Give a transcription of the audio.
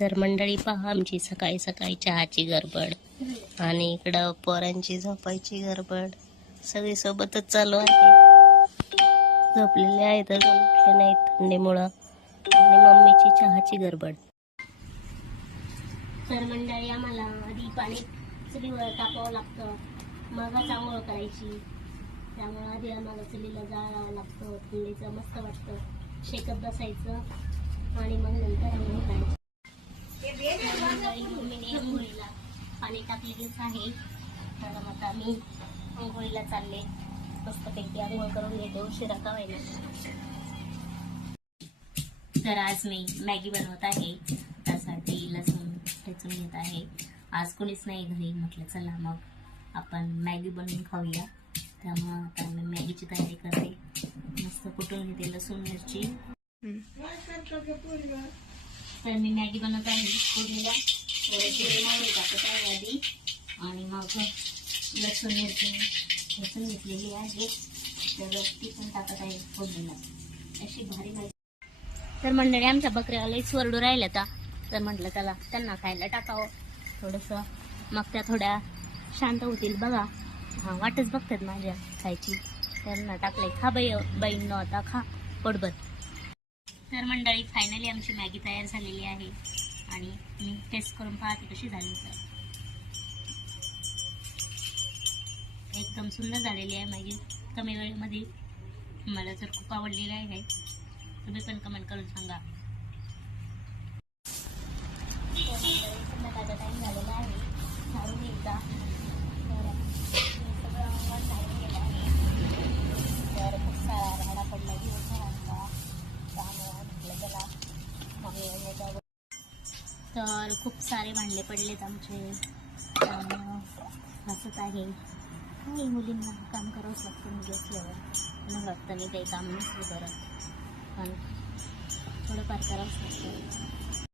तर मंडळी पहा आमची सकाळी सकाळी चहाची गडबड आणि इकडं पोरांची झोपायची गडबड. सगळी सोबतच चालू आहे. झोपलेले आहेत तर उठले नाहीत थंडीमुळं. आणि मम्मीची चहाची गडबड. तर मंडळी आम्हाला आधी पाणी चुलीवर तापावं लागतं. मगच आंघोळ करायची. त्यामुळे आधी आम्हाला चुलीला जाळावं लागतं. थंडीचं मस्त वाटतं. शेकत बसायचं. आणि मग नंतर आंघोळ करायची तर मंडळी मम्मीने आंघोळीला पाणी टाकलेलेच आहे. तर आता मी आंघोळीला चालले. मस्तपैकी आंघोळ करून घेते. उशिरा का तर आज मी मॅगी बनवत आहे. त्यासाठी लसूण ठेचून घेत आहे. आज कोणीच नाही घरी. म्हटलं चला मग आपण मॅगी बनवून खाऊया. त्यामुळं आता मी मॅगीची तयारी करते. मस्त कुटून घेते लसूण मिरची. तर मी मॅगी बनवत आहे. फोडणीला. थोडे मोहरी टाकत आहे आधी आणि मग लसूण मिरची. लसूण घेतलेली आहे तर ती पण टाकत आहे फोडणीला. अशी भारी भाजी. तर मंडळी आमच्या बकऱ्याला स्वरडू राहिल्या त्या तर म्हटलं त्याला त्यांना खायला टाकावं. थोडंसं मग त्या थोड्या शांत होतील बघा. हां वाटच बघतात माझ्या खायची. त्यांना टाकलंय. खा बाई बाईंनो आता खा. पडबत तर मंडळी फायनली आमची मॅगी तयार झालेली आहे. आणि मी टेस्ट करून पाहते कशी झाली तर. एकदम सुंदर झालेली आहे म्हणजे माझी कमी वेळेमध्ये मला जर खूप आवडलेलं आहे तुम्ही पण कमेंट करून सांगा. तर खूप सारे भांडे पडलेत आमचे. हसत आहे. काही मुलींना काम करावंच लागतं मुली असल्यावर. मला वाटतं मी काही काम नसलं करत पण थोडंफार करावंच लागतं.